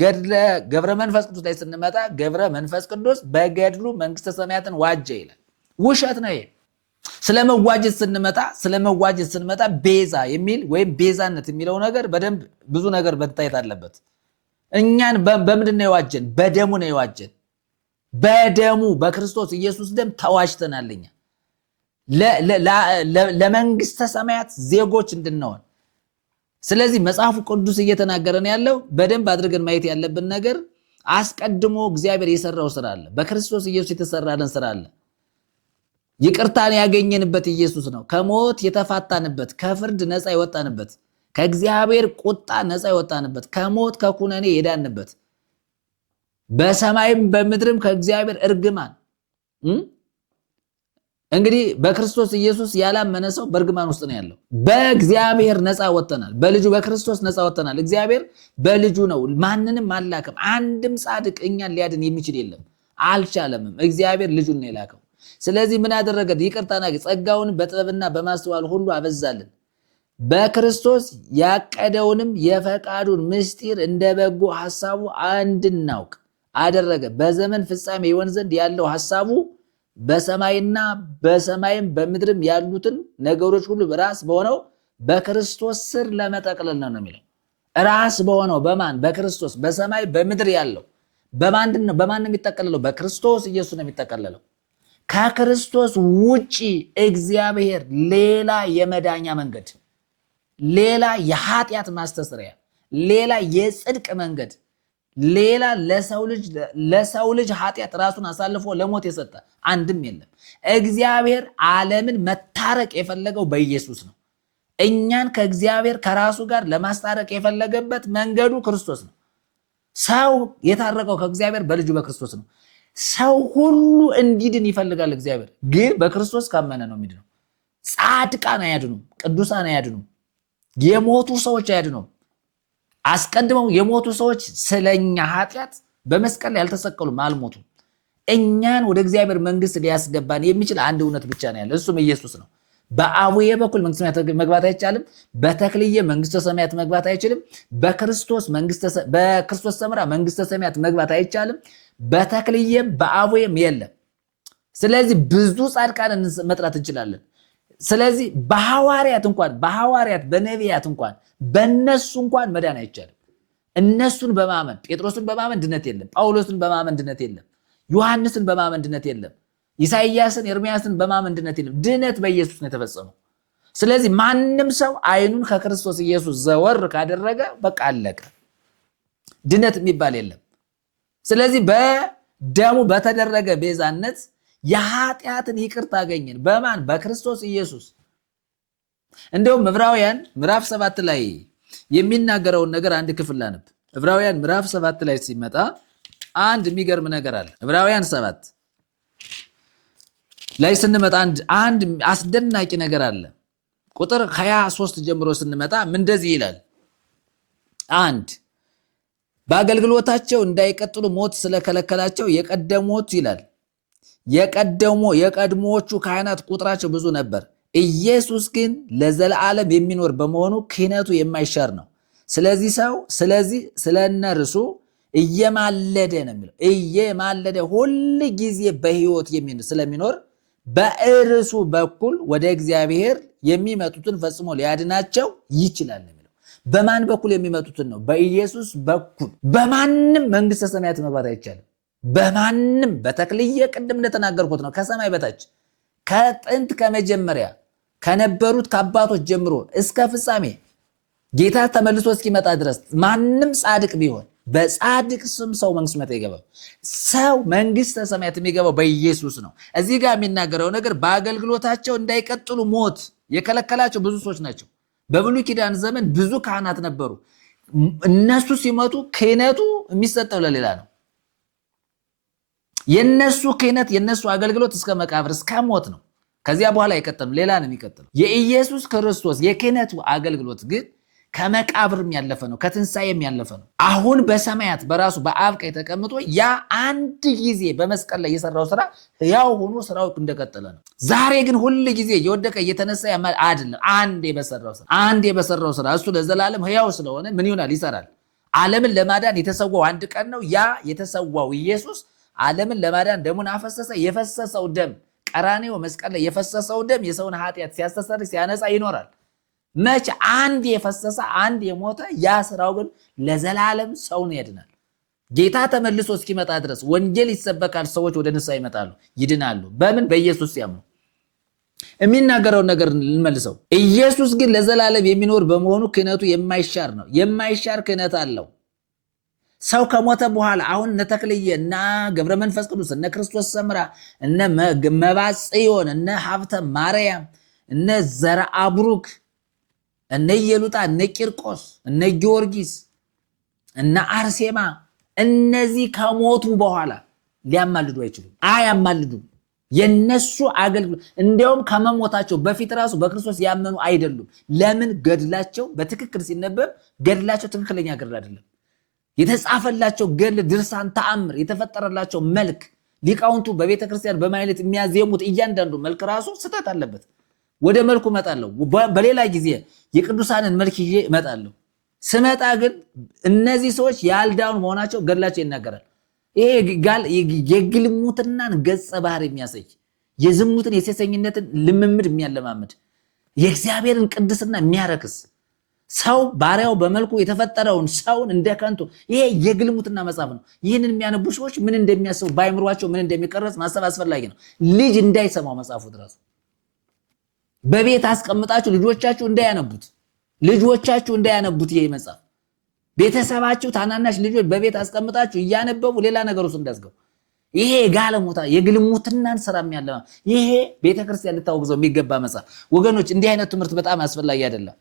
ገድለ ገብረ መንፈስ ቅዱስ ላይ ስንመጣ ገብረ መንፈስ ቅዱስ በገድሉ መንግስተ ሰማያትን ዋጀ ይላል። ውሸት ነው ይሄ። ስለመዋጀት ስንመጣ ቤዛ የሚል ወይም ቤዛነት የሚለው ነገር በደንብ ብዙ ነገር መታየት አለበት። እኛን በምንድን ነው የዋጀን? በደሙ ነው የዋጀን። በደሙ በክርስቶስ ኢየሱስ ደም ተዋጅተናልኛ ለመንግስተ ሰማያት ዜጎች እንድንሆን። ስለዚህ መጽሐፉ ቅዱስ እየተናገረን ያለው በደንብ አድርገን ማየት ያለብን ነገር አስቀድሞ እግዚአብሔር የሰራው ስራ አለ። በክርስቶስ ኢየሱስ የተሰራልን ስራ አለ። ይቅርታን ያገኘንበት ኢየሱስ ነው። ከሞት የተፋታንበት፣ ከፍርድ ነፃ የወጣንበት፣ ከእግዚአብሔር ቁጣ ነፃ የወጣንበት፣ ከሞት ከኩነኔ የዳንበት፣ በሰማይም በምድርም ከእግዚአብሔር እርግማን እንግዲህ በክርስቶስ ኢየሱስ ያላመነ ሰው በእርግማን ውስጥ ነው ያለው። በእግዚአብሔር ነፃ ወጥተናል። በልጁ በክርስቶስ ነፃ ወጥተናል። እግዚአብሔር በልጁ ነው፣ ማንንም አላከም። አንድም ጻድቅ እኛን ሊያድን የሚችል የለም፣ አልቻለምም። እግዚአብሔር ልጁን ነው የላከው። ስለዚህ ምን አደረገ? ይቅርታና ጸጋውን በጥበብና በማስተዋል ሁሉ አበዛልን። በክርስቶስ ያቀደውንም የፈቃዱን ምስጢር እንደ በጎ ሐሳቡ እንድናውቅ አደረገ። በዘመን ፍጻሜ ይሆን ዘንድ ያለው ሐሳቡ በሰማይና በሰማይም በምድርም ያሉትን ነገሮች ሁሉ ራስ በሆነው በክርስቶስ ስር ለመጠቅለል ነው የሚለው። ራስ በሆነው በማን? በክርስቶስ። በሰማይ በምድር ያለው በማን ነው የሚጠቀለለው? በክርስቶስ ኢየሱስ ነው የሚጠቀለለው። ከክርስቶስ ውጪ እግዚአብሔር ሌላ የመዳኛ መንገድ፣ ሌላ የኃጢአት ማስተስሪያ፣ ሌላ የጽድቅ መንገድ፣ ሌላ ለሰው ልጅ ኃጢአት ራሱን አሳልፎ ለሞት የሰጠ አንድም የለም። እግዚአብሔር ዓለምን መታረቅ የፈለገው በኢየሱስ ነው። እኛን ከእግዚአብሔር ከራሱ ጋር ለማስታረቅ የፈለገበት መንገዱ ክርስቶስ ነው። ሰው የታረቀው ከእግዚአብሔር በልጁ በክርስቶስ ነው። ሰው ሁሉ እንዲድን ይፈልጋል እግዚአብሔር፣ ግን በክርስቶስ ካመነ ነው የሚድነው። ጻድቃን አያድኑም፣ ቅዱሳን አያድኑም፣ የሞቱ ሰዎች አያድኑም። አስቀድመው የሞቱ ሰዎች ስለኛ ኃጢአት በመስቀል ላይ አልተሰቀሉም፣ አልሞቱም። እኛን ወደ እግዚአብሔር መንግስት ሊያስገባን የሚችል አንድ እውነት ብቻ ነው ያለ፣ እሱም ኢየሱስ ነው። በአቡዬ በኩል መንግስተ ሰማያት መግባት አይቻልም። በተክልዬ መንግስተ ሰማያት መግባት አይችልም። በክርስቶስ ሰምራ መንግስተ ሰማያት መግባት አይቻልም። በተክልዬም በአቡዬም የለም። ስለዚህ ብዙ ጻድቃንን መጥራት እንችላለን። ስለዚህ በሐዋርያት በነቢያት እንኳን በእነሱ እንኳን መዳን አይቻልም። እነሱን በማመን ጴጥሮስን በማመን ድነት የለም። ጳውሎስን በማመን ድነት የለም። ዮሐንስን በማመን ድነት የለም። ኢሳይያስን ኤርምያስን በማመን ድነት የለም። ድነት በኢየሱስ ነው የተፈጸመው። ስለዚህ ማንም ሰው አይኑን ከክርስቶስ ኢየሱስ ዘወር ካደረገ በቃ አለቀ። ድነት የሚባል የለም። ስለዚህ በደሙ በተደረገ ቤዛነት የኃጢአትን ይቅርታ አገኘን። በማን? በክርስቶስ ኢየሱስ። እንደውም ዕብራውያን ምዕራፍ 7 ላይ የሚናገረውን ነገር አንድ ክፍል አነብ። ዕብራውያን ምዕራፍ 7 ላይ ሲመጣ አንድ የሚገርም ነገር አለ። ዕብራውያን 7 ላይ ስንመጣ አንድ አስደናቂ ነገር አለ። ቁጥር 23 ጀምሮ ስንመጣ እንደዚህ ይላል። አንድ በአገልግሎታቸው እንዳይቀጥሉ ሞት ስለከለከላቸው የቀደሙት ይላል የቀድሞዎቹ ካህናት ቁጥራቸው ብዙ ነበር። ኢየሱስ ግን ለዘላለም የሚኖር በመሆኑ ክህነቱ የማይሻር ነው። ስለዚህ ስለነርሱ እየማለደ ነው የሚለው። እየማለደ ሁል ጊዜ በሕይወት ስለሚኖር በእርሱ በኩል ወደ እግዚአብሔር የሚመጡትን ፈጽሞ ሊያድናቸው ይችላል የሚለው። በማን በኩል የሚመጡትን ነው? በኢየሱስ በኩል። በማንም መንግስተ ሰማያት መግባት አይቻልም። በማንም በተክልዬ ቅድም እንደተናገርኩት ነው። ከሰማይ በታች ከጥንት ከመጀመሪያ ከነበሩት ከአባቶች ጀምሮ እስከ ፍጻሜ ጌታ ተመልሶ እስኪመጣ ድረስ ማንም ጻድቅ ቢሆን በጻድቅ ስም ሰው መንግስተ ሰማያት አይገባም። ሰው መንግስተ ሰማያት የሚገባው በኢየሱስ ነው። እዚህ ጋር የሚናገረው ነገር በአገልግሎታቸው እንዳይቀጥሉ ሞት የከለከላቸው ብዙ ሰዎች ናቸው። በብሉይ ኪዳን ዘመን ብዙ ካህናት ነበሩ። እነሱ ሲመቱ ክህነቱ የሚሰጠው ለሌላ ነው። የነሱ ክህነት የነሱ አገልግሎት እስከ መቃብር እስከ ሞት ነው። ከዚያ በኋላ አይቀጥልም፣ ሌላ ነው የሚቀጥለው። የኢየሱስ ክርስቶስ የክህነቱ አገልግሎት ግን ከመቃብርም ያለፈ ነው፣ ከትንሣኤም ያለፈ ነው። አሁን በሰማያት በራሱ በአብ ቀኝ ተቀምጦ ያ አንድ ጊዜ በመስቀል ላይ የሰራው ስራ ያው ሆኖ ስራው እንደቀጠለ ነው። ዛሬ ግን ሁል ጊዜ እየወደቀ እየተነሳ አይደለም። አንድ በሰራው ስራ እሱ ለዘላለም ሕያው ስለሆነ ምን ይሆናል? ይሰራል። ዓለምን ለማዳን የተሰዋው አንድ ቀን ነው። ያ የተሰዋው ኢየሱስ ዓለምን ለማዳን ደሙን አፈሰሰ። የፈሰሰው ደም ቀራንዮ መስቀል ላይ የፈሰሰው ደም የሰውን ኃጢአት ሲያስተሰርይ ሲያነጻ ይኖራል። መች አንድ የፈሰሰ አንድ የሞተ ያ ስራው ግን ለዘላለም ሰውን ያድናል። ጌታ ተመልሶ እስኪመጣ ድረስ ወንጌል ይሰበካል። ሰዎች ወደ ንስሐ ይመጣሉ፣ ይድናሉ። በምን? በኢየሱስ ሲያምኑ። የሚናገረውን ነገር እንመልሰው። ኢየሱስ ግን ለዘላለም የሚኖር በመሆኑ ክህነቱ የማይሻር ነው። የማይሻር ክህነት አለው። ሰው ከሞተ በኋላ አሁን እነ ተክልዬ እና ገብረ መንፈስ ቅዱስ እነ ክርስቶስ ሰምራ እነ መባጽዮን እነ ሀብተ ማርያም እነ ዘርአ ብሩክ እነ ኢየሉጣ እነ ቂርቆስ እነ ጊዮርጊስ እነ አርሴማ እነዚህ ከሞቱ በኋላ ሊያማልዱ አይችሉም፣ አያማልዱም። የነሱ አገልግሎት እንዲያውም ከመሞታቸው በፊት ራሱ በክርስቶስ ያመኑ አይደሉም። ለምን? ገድላቸው በትክክል ሲነበብ ገድላቸው ትክክለኛ ገድል አይደለም። የተጻፈላቸው ገድል፣ ድርሳን፣ ተአምር፣ የተፈጠረላቸው መልክ ሊቃውንቱ በቤተ ክርስቲያን በማይለት የሚያዜሙት እያንዳንዱ መልክ ራሱ ስህተት አለበት። ወደ መልኩ እመጣለሁ። በሌላ ጊዜ የቅዱሳንን መልክ ይዤ እመጣለሁ። ስመጣ ግን እነዚህ ሰዎች ያልዳኑ መሆናቸው ገድላቸው ይናገራል። ይሄ የግልሙትናን ገጸ ባህር የሚያሳይ የዝሙትን የሴሰኝነትን ልምምድ የሚያለማምድ የእግዚአብሔርን ቅድስና የሚያረክስ ሰው ባሪያው በመልኩ የተፈጠረውን ሰውን እንደከንቱ ይሄ የግልሙትና መጽሐፍ ነው። ይህንን የሚያነቡ ሰዎች ምን እንደሚያስቡ በአይምሯቸው ምን እንደሚቀረጽ ማሰብ አስፈላጊ ነው። ልጅ እንዳይሰማው መጽሐፉ ድረስ በቤት አስቀምጣችሁ ልጆቻችሁ እንዳያነቡት ይሄ መጽሐፍ ቤተሰባችሁ ታናናሽ ልጆች በቤት አስቀምጣችሁ እያነበቡ ሌላ ነገር ውስጥ እንዳስገቡ ይሄ ጋለሞታ የግልሙትናን ስራ የሚያለማ ይሄ ቤተክርስቲያን ልታወግዘው የሚገባ መጽሐፍ ወገኖች። እንዲህ አይነት ትምህርት በጣም አስፈላጊ አይደለም።